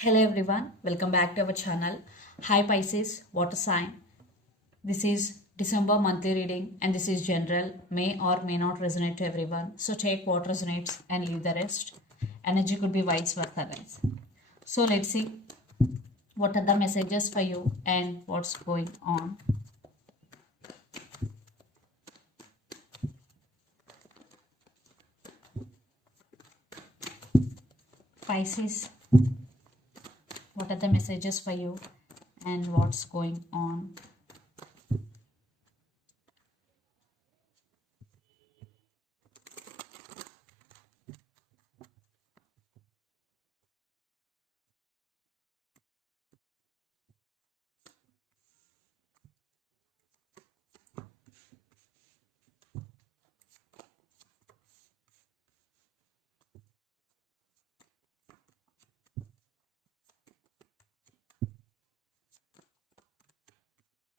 Hello everyone, welcome back to our channel. Hi Pisces, water sign. This is December monthly reading and this is general, may or may not resonate to everyone. So take what resonates and leave the rest. Energy could be vice versa, guys. So let's see what are the messages for you and what's going on. Pisces, what are the messages for you and what's going on?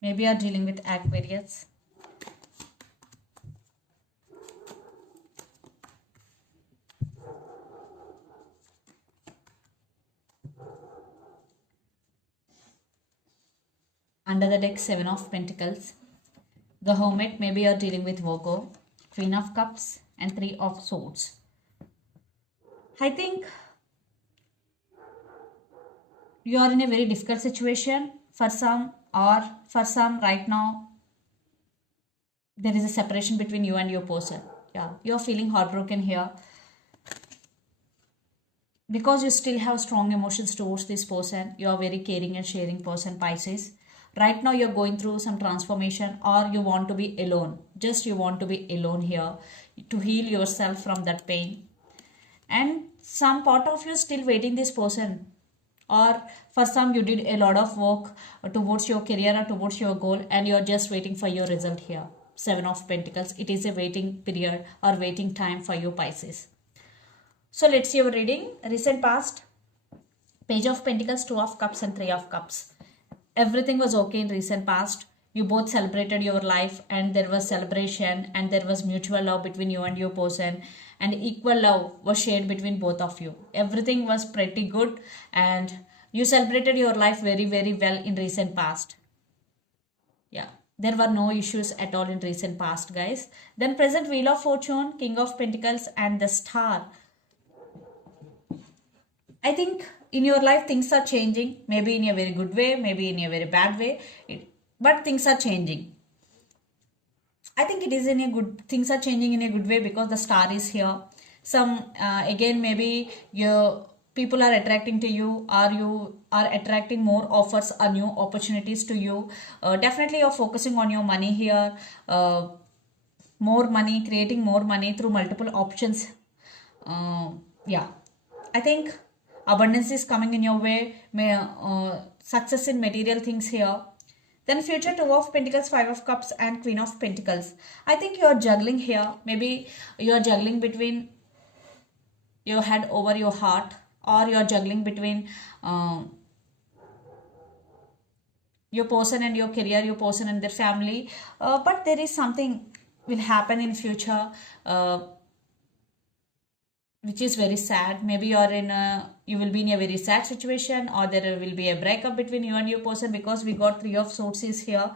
Maybe you're dealing with Aquarius. Under the deck, Seven of Pentacles. The Hermit, maybe you're dealing with Virgo. Queen of Cups and Three of Swords. I think you are in a very difficult situation for some, or for some right now there is a separation between you and your person. Yeah, you're feeling heartbroken here because you still have strong emotions towards this person. You are very caring and sharing person, Pisces. Right now you're going through some transformation, or you want to be alone. Just you want to be alone here to heal yourself from that pain. And some part of you still waiting this person, or for some you did a lot of work towards your career or towards your goal and you're just waiting for your result here. Seven of Pentacles, it is a waiting period or waiting time for you, Pisces. So let's see your reading. Recent past, Page of Pentacles, Two of Cups and Three of Cups. Everything was okay in recent past. You both celebrated your life and there was celebration and there was mutual love between you and your person, and equal love was shared between both of you. Everything was pretty good and you celebrated your life very well in recent past. Yeah, there were no issues at all in recent past, guys. Then present, Wheel of Fortune, King of Pentacles and the Star. I think in your life things are changing, maybe in a very good way, maybe in a very bad way, but things are changing. I think it is in a good, things are changing in a good way because the Star is here. Some again, maybe your people are attracting to you, or you are attracting more offers or new opportunities to you. Definitely you're focusing on your money here. More money, creating more money through multiple options. Yeah, I think abundance is coming in your way. Success in material things here. Then future, Two of Pentacles, Five of Cups and Queen of Pentacles. I think you are juggling here. Maybe you are juggling between your head over your heart, or you are juggling between your person and your career, your person and their family. But there is something will happen in future. Which is very sad. Maybe you will be in a very sad situation, or there will be a breakup between you and your person, because we got Three of Swords is here.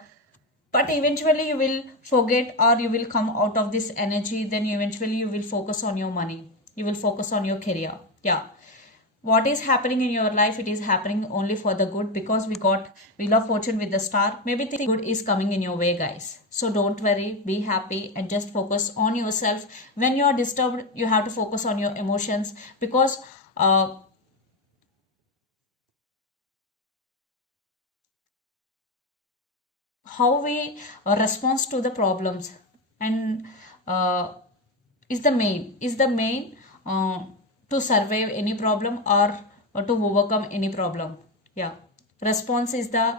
But eventually you will forget, or you will come out of this energy. Then eventually you will focus on your money, you will focus on your career. Yeah, what is happening in your life, it is happening only for the good, because we got Wheel of Fortune with the Star. Maybe the good is coming in your way, guys. So don't worry, be happy and just focus on yourself. When you are disturbed, you have to focus on your emotions, because how we respond to the problems, and uh, is the main to survive any problem, or to overcome any problem. Yeah, response is the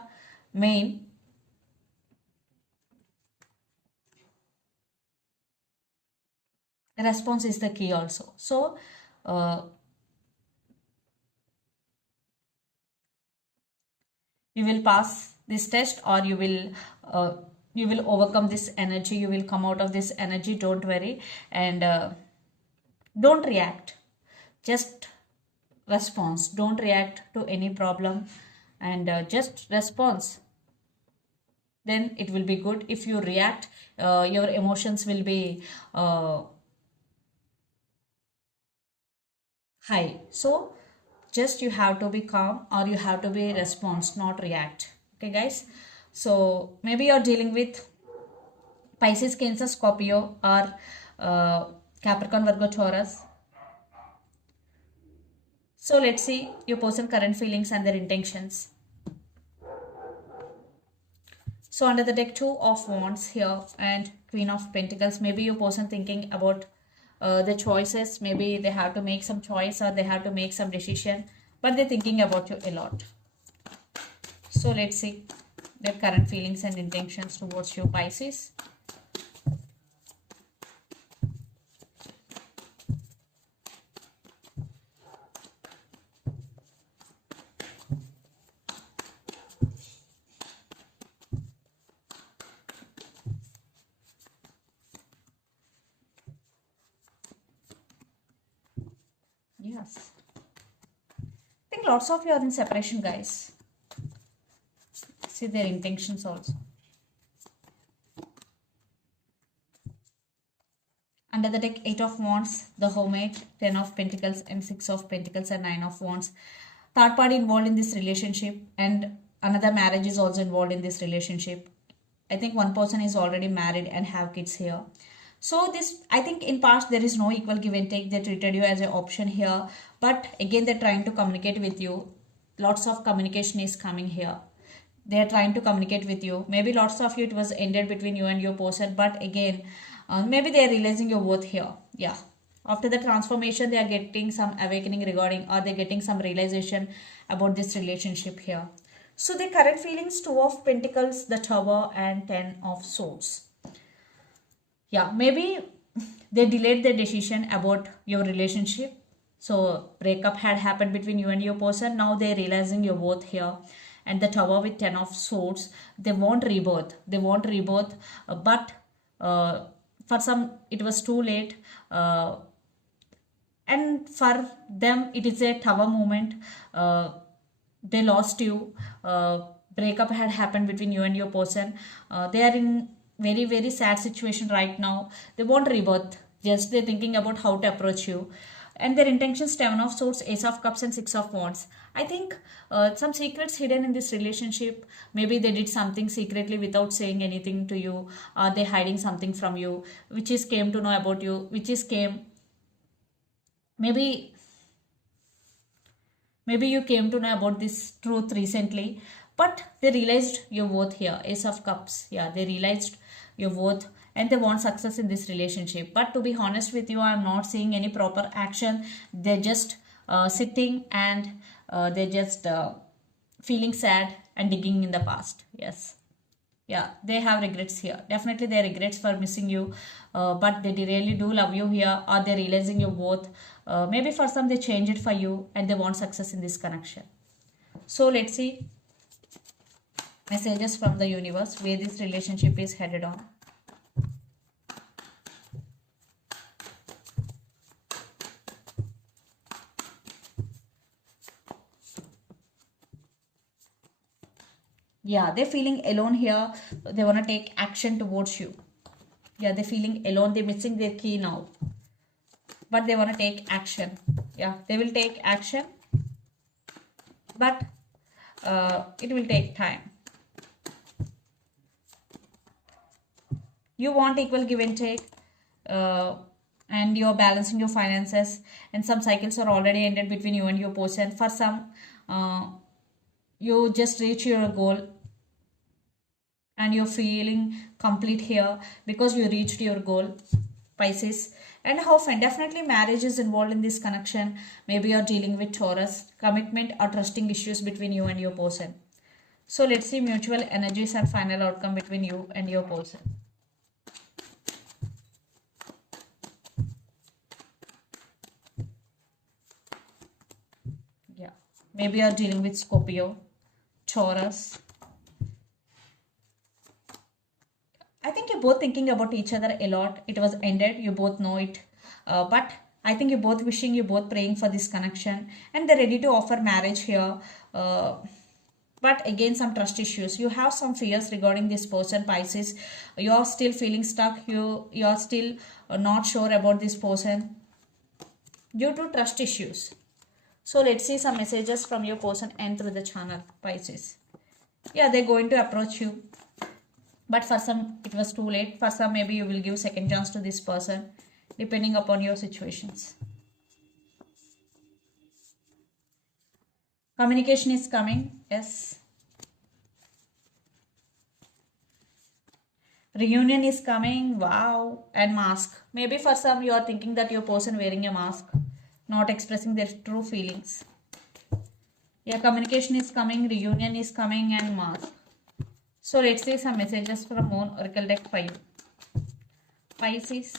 main. Response is the key also. So uh, you will pass this test, or you will overcome this energy, you will come out of this energy. Don't worry, and don't react. Just response. Don't react to any problem, and just response. Then it will be good. If you react, your emotions will be high. So just you have to be calm, or you have to be response, not react. Okay, guys. So maybe you're dealing with Pisces, Cancer, Scorpio, or Capricorn, Virgo, Taurus. So let's see your person current feelings and their intentions. So under the deck, Two of Wands here and Queen of Pentacles. Maybe your person thinking about the choices. Maybe they have to make some choice, or they have to make some decision, but they're thinking about you a lot. So let's see their current feelings and intentions towards you, Pisces. Yes. I think lots of you are in separation, guys. See their intentions also. Under the deck, Eight of Wands, the Hermit, Ten of Pentacles, and Six of Pentacles, and Nine of Wands. Third party involved in this relationship, and another marriage is also involved in this relationship. I think one person is already married and have kids here. So this, I think in past there is no equal give and take. They treated you as an option here, but again they're trying to communicate with you. Lots of communication is coming here. They are trying to communicate with you. Maybe lots of you, it was ended between you and your person, but again maybe they are realizing your worth here. Yeah, after the transformation they are getting some awakening regarding, or they're getting some realization about this relationship here. So the current feelings, Two of Pentacles, the Tower, and Ten of Swords. Yeah, maybe they delayed their decision about your relationship. So breakup had happened between you and your person. Now they're realizing your worth here. And the Tower with Ten of Swords, they want rebirth. They want rebirth, but for some it was too late. And for them it is a Tower moment. They lost you. Breakup had happened between you and your person. They are in very sad situation right now. They want rebirth. Just they're thinking about how to approach you, and their intentions, Seven of Swords, Ace of Cups, and Six of Wands. I think some secrets hidden in this relationship. Maybe they did something secretly without saying anything to you. They hiding something from you, which is came to know about you, which is came, maybe you came to know about this truth recently, but they realized your worth here. Ace of Cups. Yeah, they realized your worth, and they want success in this relationship. But to be honest with you, I'm not seeing any proper action. They're just sitting, and they're just feeling sad and digging in the past. Yes. Yeah, they have regrets here. Definitely they regrets for missing you, but they really do love you here, or they're realizing your worth. Maybe for some they change it for you, and they want success in this connection. So let's see messages from the universe, where this relationship is headed on. Yeah, they're feeling alone here. They want to take action towards you. Yeah, they're feeling alone. They're missing their key now, but they want to take action. Yeah, they will take action, but it will take time. You want equal give and take, and you're balancing your finances, and some cycles are already ended between you and your person. For some, you just reach your goal, and you're feeling complete here because you reached your goal, Pisces. And how often? Definitely marriage is involved in this connection. Maybe you're dealing with Taurus, commitment or trusting issues between you and your person. So let's see mutual energies and final outcome between you and your person. Yeah, maybe you're dealing with Scorpio, Taurus. I think you're both thinking about each other a lot. It was ended. You both know it. But I think you're both wishing, you're both praying for this connection, and they're ready to offer marriage here. But again, some trust issues. You have some fears regarding this person, Pisces. You're still feeling stuck. You're still not sure about this person due to trust issues. So let's see some messages from your person and through the channel, Pisces. Yeah, they're going to approach you. But for some, it was too late. For some, maybe you will give second chance to this person, depending upon your situations. Communication is coming. Yes. Reunion is coming. Wow. And mask. Maybe for some, you are thinking that your person wearing a mask, not expressing their true feelings. Yeah, communication is coming, reunion is coming, and mask. So let's see some messages from Moon Oracle deck for you. Pisces.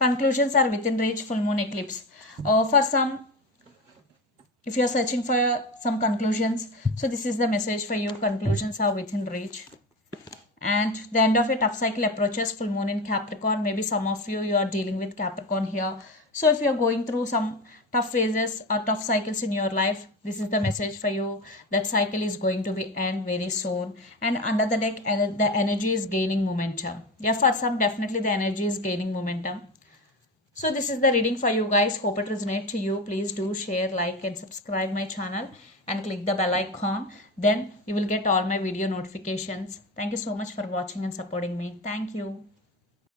Conclusions are within reach, full moon eclipse. For some, if you are searching for some conclusions, so this is the message for you. Conclusions are within reach. And the end of a tough cycle approaches, full moon in Capricorn. Maybe some of you are dealing with Capricorn here. So if you are going through some tough phases or tough cycles in your life, this is the message for you. That cycle is going to be end very soon. And under the deck, the energy is gaining momentum. Yeah, for some, definitely the energy is gaining momentum. So this is the reading for you guys. Hope it resonates to you. Please do share, like, and subscribe my channel and click the bell icon. Then you will get all my video notifications. Thank you so much for watching and supporting me. Thank you.